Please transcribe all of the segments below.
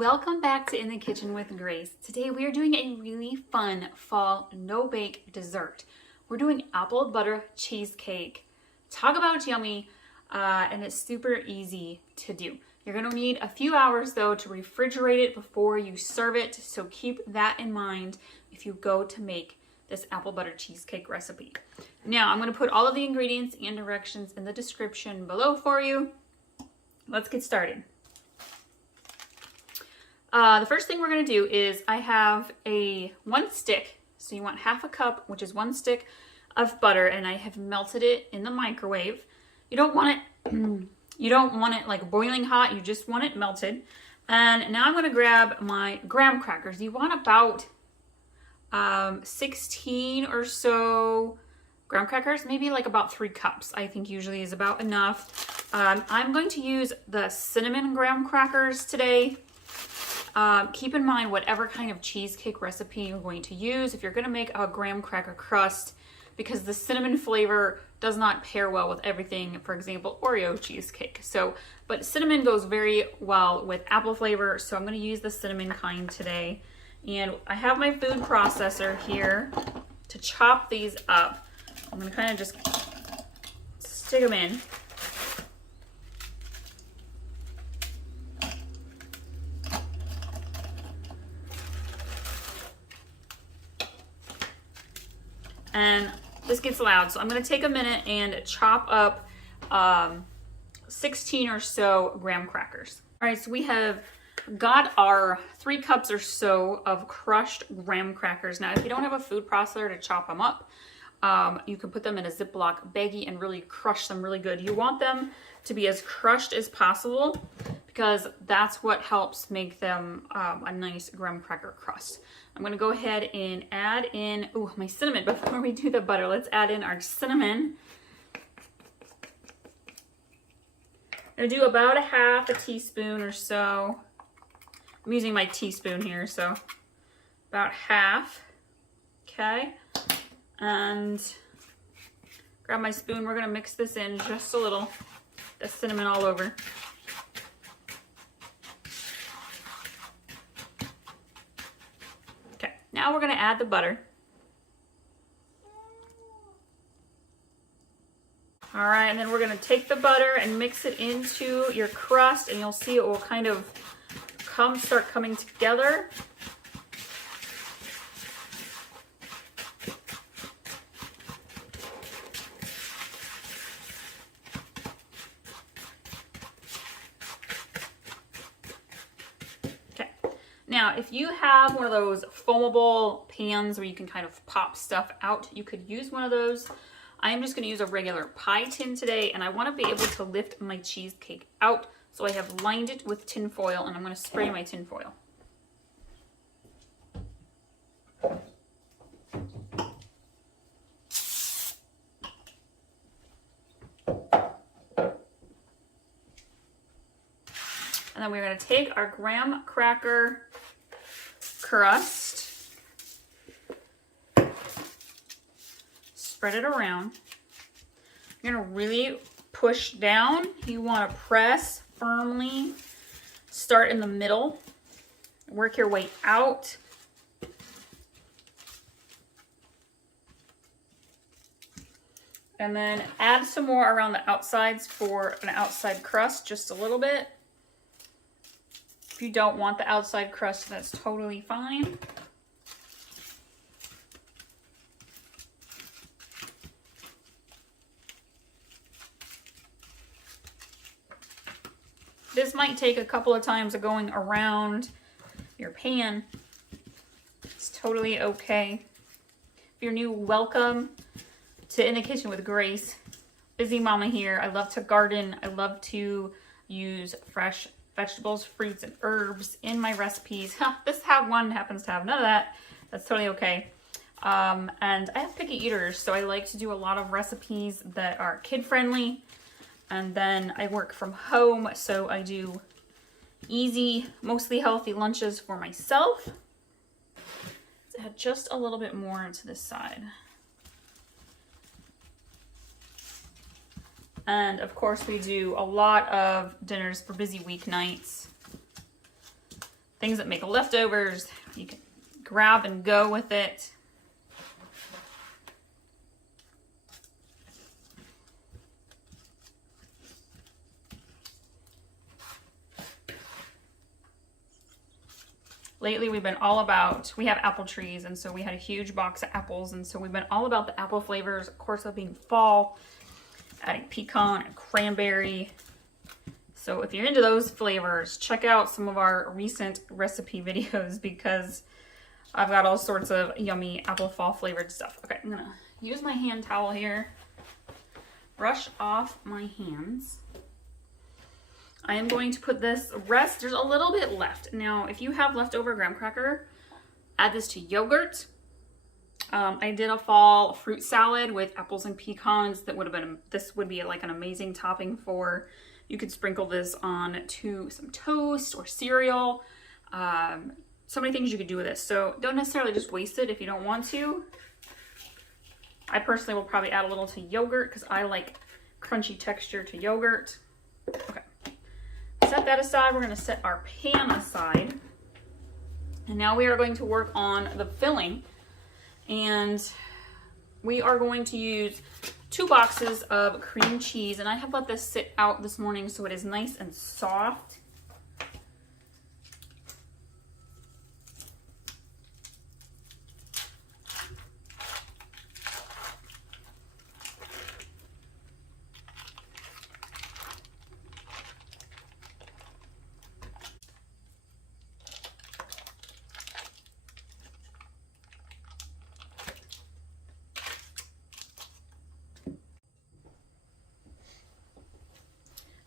Welcome back to In the Kitchen with Grace. Today we are doing a really fun fall no-bake dessert. We're doing apple butter cheesecake. Talk about yummy, and it's super easy to do. You're gonna need a few hours though to refrigerate it before you serve it, so keep that in mind if you go to make this apple butter cheesecake recipe. Now I'm gonna put all of the ingredients and directions in the description below for you. Let's get started. The first thing we're going to do is I have one stick, so you want half a cup, which is 1 stick of butter, and I have melted it in the microwave. You don't want it like boiling hot, you just want it melted. And now I'm going to grab my graham crackers. You want about 16 or so graham crackers, maybe like about 3 cups, I think usually is about enough. I'm going to use the cinnamon graham crackers today. Keep in mind whatever kind of cheesecake recipe you're going to use, if you're going to make a graham cracker crust, because the cinnamon flavor does not pair well with everything, for example, Oreo cheesecake. But cinnamon goes very well with apple flavor, so I'm going to use the cinnamon kind today. And I have my food processor here to chop these up. I'm going to kind of just stick them in. And this gets loud, so I'm going to take a minute and chop up 16 or so graham crackers. All right, so we have got our 3 cups or so of crushed graham crackers. Now, if you don't have a food processor to chop them up, you can put them in a ziplock baggie and really crush them really good. You want them to be as crushed as possible because that's what helps make them a nice graham cracker crust. I'm going to go ahead and add in my cinnamon. Before we do the butter, let's add in our cinnamon. I'm going to do about a half a teaspoon or so. I'm using my teaspoon here, so about half. Okay. And grab my spoon. We're going to mix this in just a little. The cinnamon all over. Okay, now we're going to add the butter. All right, and then we're going to take the butter and mix it into your crust, and you'll see it will kind of start coming together. Now, if you have one of those foamable pans where you can kind of pop stuff out, you could use one of those. I am just going to use a regular pie tin today, and I want to be able to lift my cheesecake out. So I have lined it with tin foil, and I'm going to spray my tin foil. And then we're going to take our graham cracker crust, spread it around. You're going to really push down. You want to press firmly. Start in the middle. Work your way out. And then add some more around the outsides for an outside crust, just a little bit. If you don't want the outside crust, that's totally fine. This might take a couple of times of going around your pan. It's totally okay. If you're new, welcome to In the Kitchen with Grace. Busy mama here. I love to garden. I love to use fresh vegetables, fruits, and herbs in my recipes. This one happens to have none of that. That's totally okay. And I have picky eaters, so I like to do a lot of recipes that are kid-friendly. And then I work from home, so I do easy, mostly healthy lunches for myself. Let's add just a little bit more into this side. And of course we do a lot of dinners for busy weeknights. things that make leftovers. You can grab and go with it. Lately, we've been all about, we have apple trees, and so we had a huge box of apples, and so we've been all about the apple flavors, of course, of being fall, adding pecan and cranberry. So if you're into those flavors, check out some of our recent recipe videos because I've got all sorts of yummy apple fall flavored stuff. Okay, I'm gonna use my hand towel here, brush off my hands. I am going to put this rest, there's a little bit left. Now, if you have leftover graham cracker, add this to yogurt. I did a fall fruit salad with apples and pecans. That would have been, this would be like an amazing topping for, you could sprinkle this on to some toast or cereal. So many things you could do with this. So don't necessarily just waste it if you don't want to. I personally will probably add a little to yogurt because I like crunchy texture to yogurt. Okay. Set that aside. We're going to set our pan aside. And now we are going to work on the filling. And we are going to use 2 boxes of cream cheese. And I have let this sit out this morning so it is nice and soft.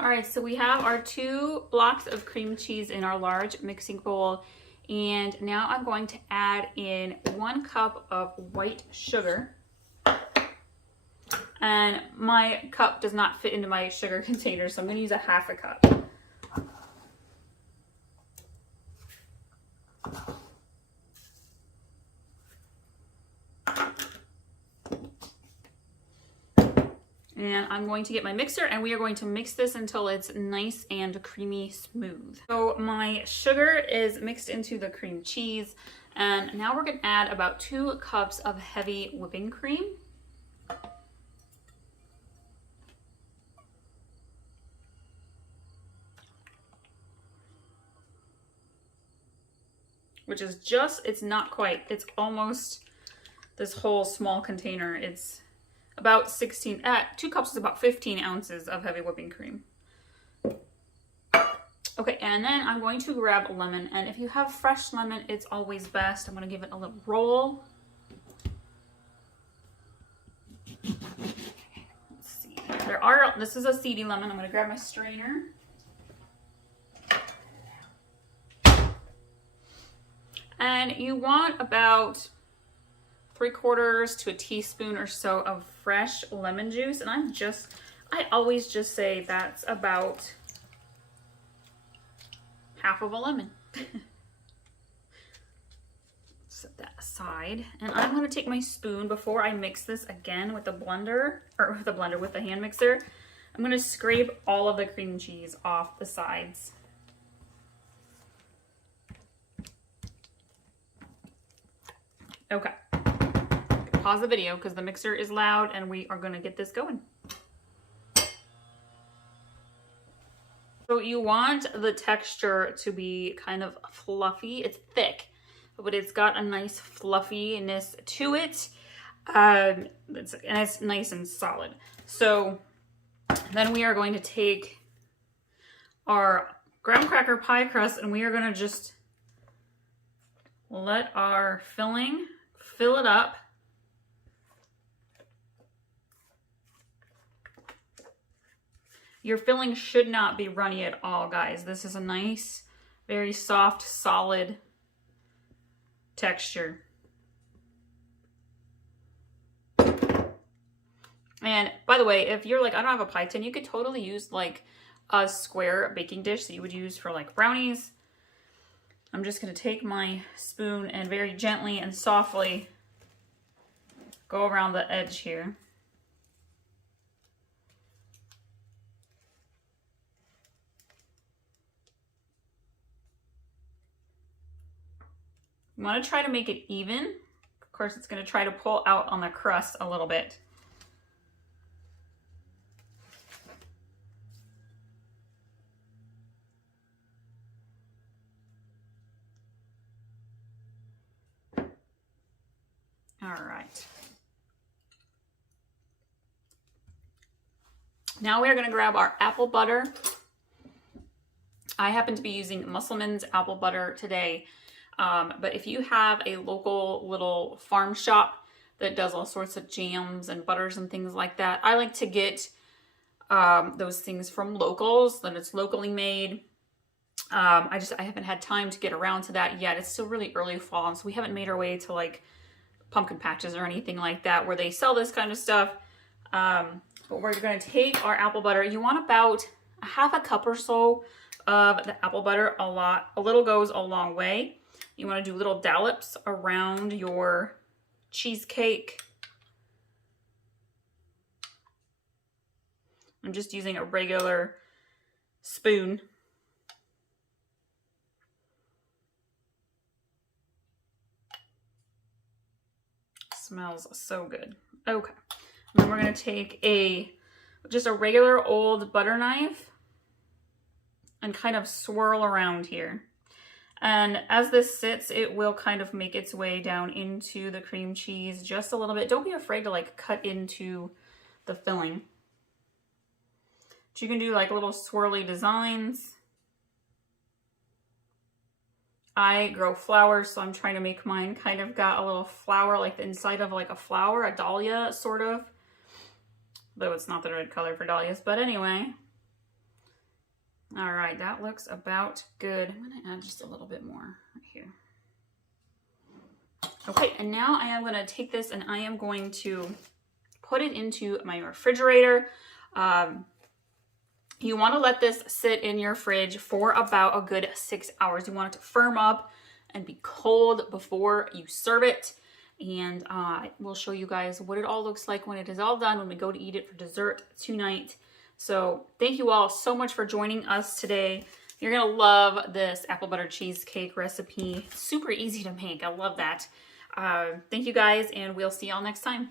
All right, so we have our 2 blocks of cream cheese in our large mixing bowl. And now I'm going to add in 1 cup of white sugar. And my cup does not fit into my sugar container, so I'm gonna use a 1/2 cup. And I'm going to get my mixer and we are going to mix this until it's nice and creamy smooth. So my sugar is mixed into the cream cheese, and now we're gonna add about 2 cups of heavy whipping cream. Which is just, it's not quite, it's almost this whole small container. It's about 16, 2 cups is about 15 ounces of heavy whipping cream. Okay, and then I'm going to grab a lemon, and if you have fresh lemon, it's always best. I'm gonna give it a little roll. Let's see, this is a seedy lemon. I'm gonna grab my strainer. And you want about 3/4 to a teaspoon or so of fresh lemon juice. And I always just say that's about 1/2 of a lemon. Set that aside. And I'm going to take my spoon before I mix this again with the blender, or with the hand mixer. I'm going to scrape all of the cream cheese off the sides. Okay. Pause the video because the mixer is loud and we are going to get this going. So you want the texture to be kind of fluffy. It's thick, but it's got a nice fluffiness to it. And it's nice and solid. So then we are going to take our graham cracker pie crust and we are going to just let our filling fill it up. Your filling should not be runny at all, guys. This is a nice, very soft, solid texture. And by the way, if you're like, I don't have a pie tin, you could totally use like a square baking dish that you would use for like brownies. I'm just going to take my spoon and very gently and softly go around the edge here. You want to try to make it even. Of course, it's going to try to pull out on the crust a little bit. All right. Now we are going to grab our apple butter. I happen to be using Musselman's apple butter today, but if you have a local little farm shop that does all sorts of jams and butters and things like that, I like to get those things from locals, that it's locally made. I haven't had time to get around to that yet. It's still really early fall, so we haven't made our way to like pumpkin patches or anything like that where they sell this kind of stuff. But we're going to take our apple butter. You want about a half a cup or so of the apple butter. A little goes a long way. You want to do little dollops around your cheesecake. I'm just using a regular spoon. Smells so good. Okay. And then we're going to take just a regular old butter knife and kind of swirl around here. And as this sits, it will kind of make its way down into the cream cheese just a little bit. Don't be afraid to like cut into the filling. But you can do like little swirly designs. I grow flowers, so I'm trying to make mine kind of got a little flower, like the inside of like a flower, a dahlia sort of. Though it's not the right color for dahlias, but anyway. All right, that looks about good. I'm gonna add just a little bit more right here. Okay, and now I am gonna take this and I am going to put it into my refrigerator. You want to let this sit in your fridge for about a good 6 hours. You want it to firm up and be cold before you serve it. And we'll show you guys what it all looks like when it is all done, when we go to eat it for dessert tonight. So thank you all so much for joining us today. You're going to love this apple butter cheesecake recipe. Super easy to make. I love that. Thank you guys, and we'll see y'all next time.